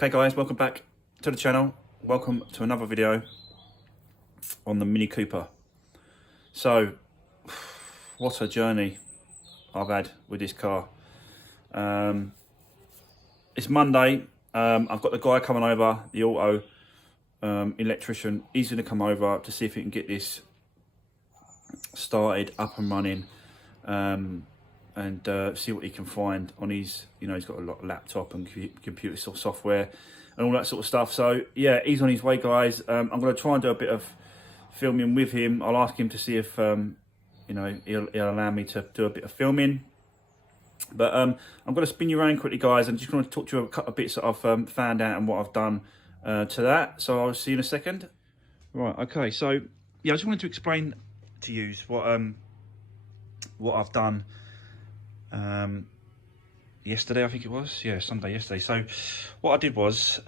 Okay guys, welcome back to the channel. Welcome to another video on the Mini Cooper. So, what a journey I've had with this car. It's Monday. I've got the guy coming over, the auto electrician. He's going to come over to see if he can get this started, up and running, and see what he can find on his, he's got a lot of laptop and computer software and all that sort of stuff. So yeah, he's on his way, guys. I'm going to try and do a bit of filming with him. I'll ask him to see if he'll allow me to do a bit of filming. But I'm going to spin you around quickly, guys. I'm just going to talk to you a couple of bits that I've found out and what I've done to that. So I'll see you in a second. Right, okay. So yeah, I just wanted to explain to you what I've done yesterday, I think it was. Yeah, Sunday yesterday. So what I did was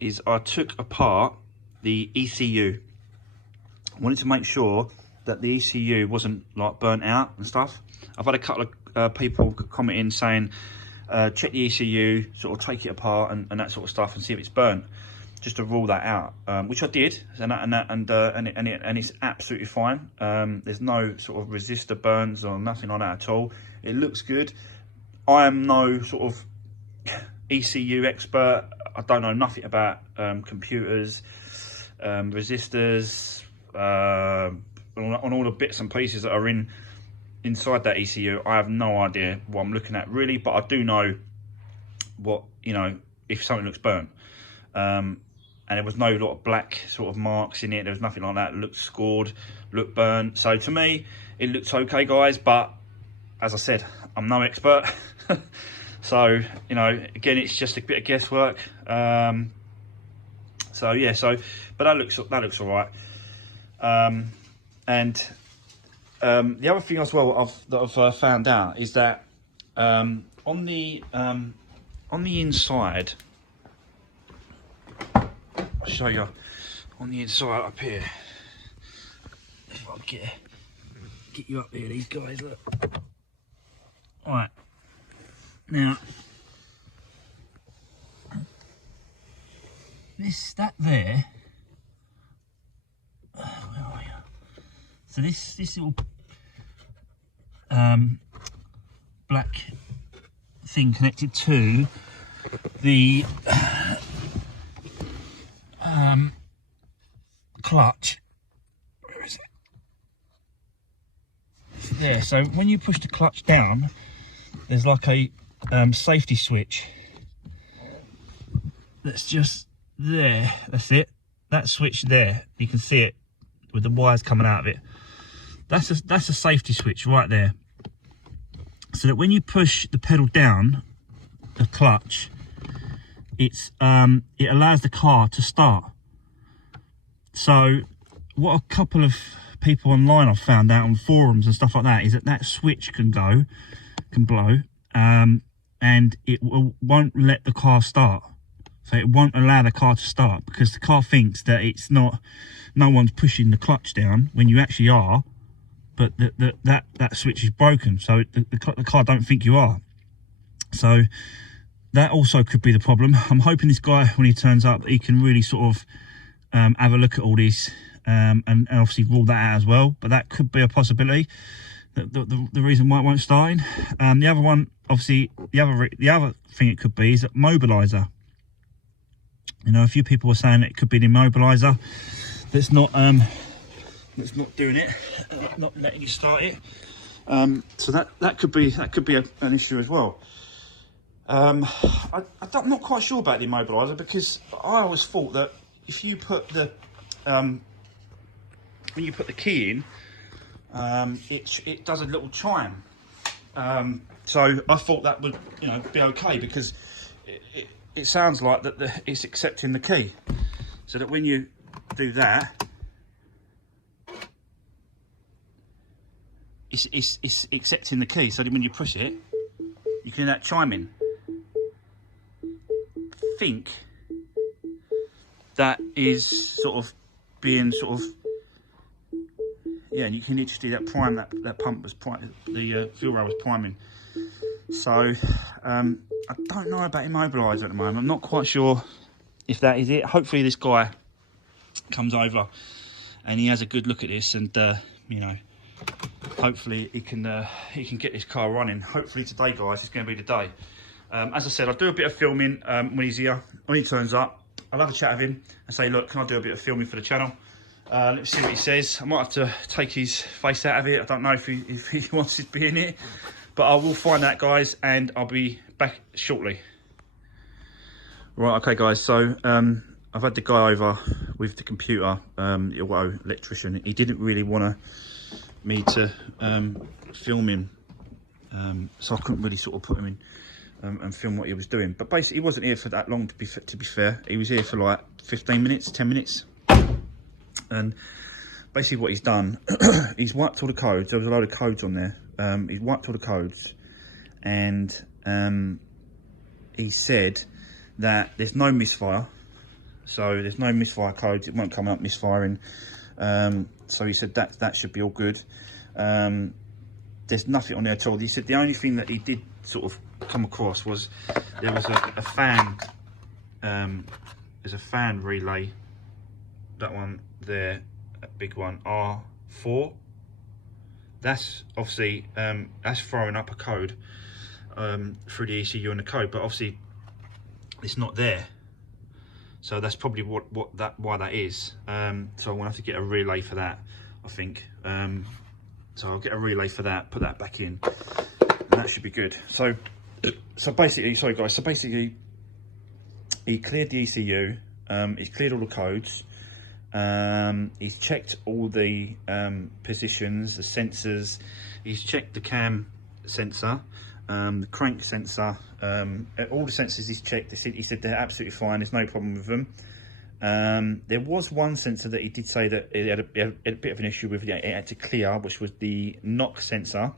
is I took apart the ECU. I wanted to make sure that the ECU wasn't like burnt out and stuff. I've had a couple of people commenting saying check the ECU, sort of take it apart and that sort of stuff and see if it's burnt, just to rule that out, which I did, and it's absolutely fine. There's no sort of resistor burns or nothing like that at all. It looks good. I am no sort of ECU expert. I don't know nothing about computers, resistors, on all the bits and pieces that are inside that ECU. I have no idea what I'm looking at really, but I do know what, if something looks burnt. And there was no lot of black sort of marks in it. There was nothing like that. It looked scored, looked burnt. So to me, it looks okay, guys. But as I said, I'm no expert. So, again, it's just a bit of guesswork. So yeah, but that looks all right. And the other thing as well that I've found out is that on the inside, I'll show you on the inside up here. I'll get you up here, these guys, look. Right, now that there, where are you? So this little black thing connected to the clutch. Where is it? There. So when you push the clutch down, there's like a safety switch that's just there. That's it. That switch there. You can see it with the wires coming out of it. That's a safety switch right there. So that when you push the pedal down, the clutch, it allows the car to start. So what a couple of people online I've found out on forums and stuff like that is that switch can blow, and it won't let the car start. So it won't allow the car to start because the car thinks that no one's pushing the clutch down when you actually are, but that switch is broken, so the car don't think you are. So that also could be the problem. I'm hoping this guy, when he turns up, he can really sort of have a look at all these and obviously rule that out as well. But that could be a possibility. The reason why it won't start. The other one, obviously, the other thing it could be is that Immobilizer. A few people were saying it could be the Immobilizer that's not doing it, not letting you start it. So that could be an issue as well. I'm not quite sure about the Immobilizer, because I always thought that if you put the when you put the key in, it does a little chime. So I thought that would be okay, because it sounds like that it's accepting the key, so that when you do that, it's accepting the key, so that when you push it, you can hear that chiming. I think that is sort of being yeah, and you can just do that prime, that pump was prime, the fuel rail was priming. So I don't know about Immobilizer at the moment. I'm not quite sure if that is it. Hopefully this guy comes over and he has a good look at this, and you know, hopefully he can get this car running. Hopefully today, guys, is going to be the day. As I said, I'll do a bit of filming when he's here. When he turns up, I'll have a chat with him and say, look, can I do a bit of filming for the channel? Let's see what he says. I might have to take his face out of it. I don't know if he wants to be in it, but I will find out, guys, and I'll be back shortly. Right, okay, guys, so I've had the guy over with the computer, electrician. He didn't really want me to film him, so I couldn't really sort of put him in and film what he was doing. But basically, he wasn't here for that long, to be fair. He was here for like 15 minutes, 10 minutes. And basically what he's done, he's wiped all the codes. There was a load of codes on there. He's wiped all the codes, and he said that there's no misfire. So there's no misfire codes. It won't come up misfiring. So he said that should be all good. There's nothing on there at all. He said the only thing that he did sort of come across was there was a fan. There's a fan relay. That one there, that big one, R4. That's obviously that's throwing up a code through the ECU and the code, but obviously it's not there. So that's probably why that is. So I'm gonna have to get a relay for that, I think. So I'll get a relay for that, put that back in, and that should be good. So basically, sorry guys. So basically, he cleared the ECU. He's cleared all the codes. He's checked all the positions, the sensors. He's checked the cam sensor, the crank sensor, all the sensors he's checked. He said they're absolutely fine. There's no problem with them. There was one sensor that he did say that it had a bit of an issue with. It had to clear, which was the knock sensor.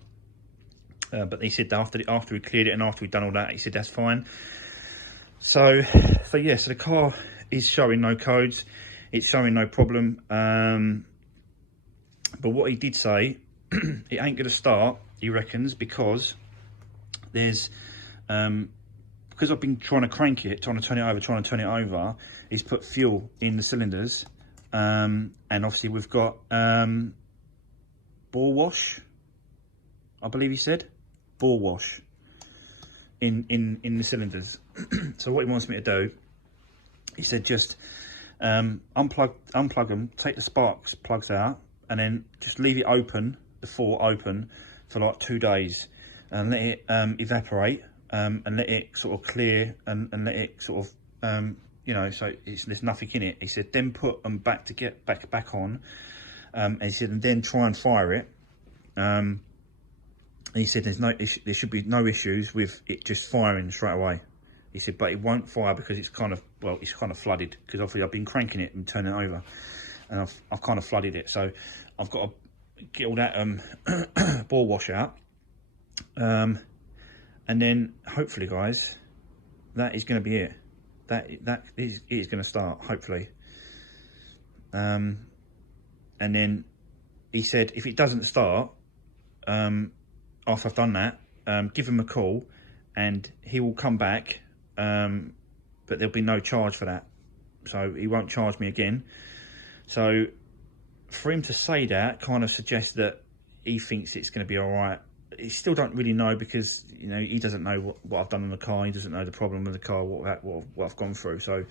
But he said after he cleared it and after we'd done all that, he said that's fine. So yeah, so the car is showing no codes. It's showing no problem. But what he did say, it ain't going to start, he reckons, because there's because I've been trying to crank it, trying to turn it over, he's put fuel in the cylinders, and obviously we've got bore wash, I believe he said, bore wash in the cylinders. So what he wants me to do, he said just unplug them, take the sparks plugs out, and then just leave it open, the fort open, for like 2 days, and let it evaporate, and let it sort of clear, and let it sort of you know, so there's nothing in it. He said then put them back to get back on, and he said and then try and fire it. He said there should be no issues with it just firing straight away. He said, but it won't fire because it's kind of flooded, because obviously I've been cranking it and turning it over, and I've kind of flooded it. So I've got to get all that bore wash out, and then hopefully, guys, that is going to be it. That is going to start, hopefully. And then he said if it doesn't start after I've done that, give him a call and he will come back. But there'll be no charge for that, so he won't charge me again. So for him to say that kind of suggests that he thinks it's going to be all right. He still don't really know, because you know he doesn't know what I've done on the car. He doesn't know the problem with the car, what I've gone through. So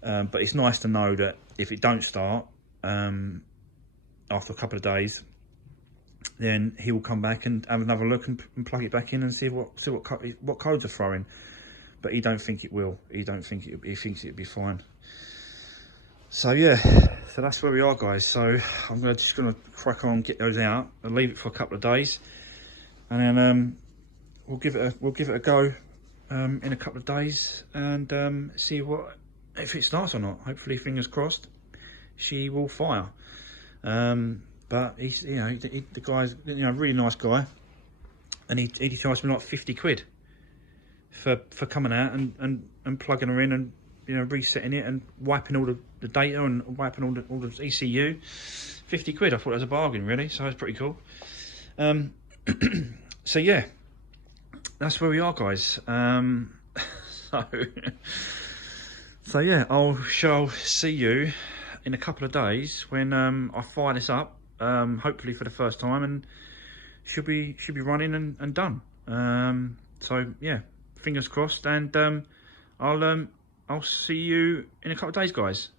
but it's nice to know that if it don't start after a couple of days, then he will come back and have another look and plug it back in and see what codes are throwing. But he don't think it will. He thinks it'll be fine. So yeah, so that's where we are, guys. So I'm just gonna crack on, get those out, and leave it for a couple of days, and then we'll give it a go in a couple of days, and see if it starts or not. Hopefully, fingers crossed, she will fire. But he's, you know, the guy's, you know, really nice guy, and he charged me like 50 quid. For coming out and plugging her in, and you know, resetting it and wiping all the data and wiping all the ECU. 50 quid. I thought it was a bargain, really. So it's pretty cool. So yeah, that's where we are, guys. So, so yeah, shall see you in a couple of days when I fire this up, hopefully for the first time, and should be running and done. So yeah, fingers crossed, and I'll see you in a couple of days, guys.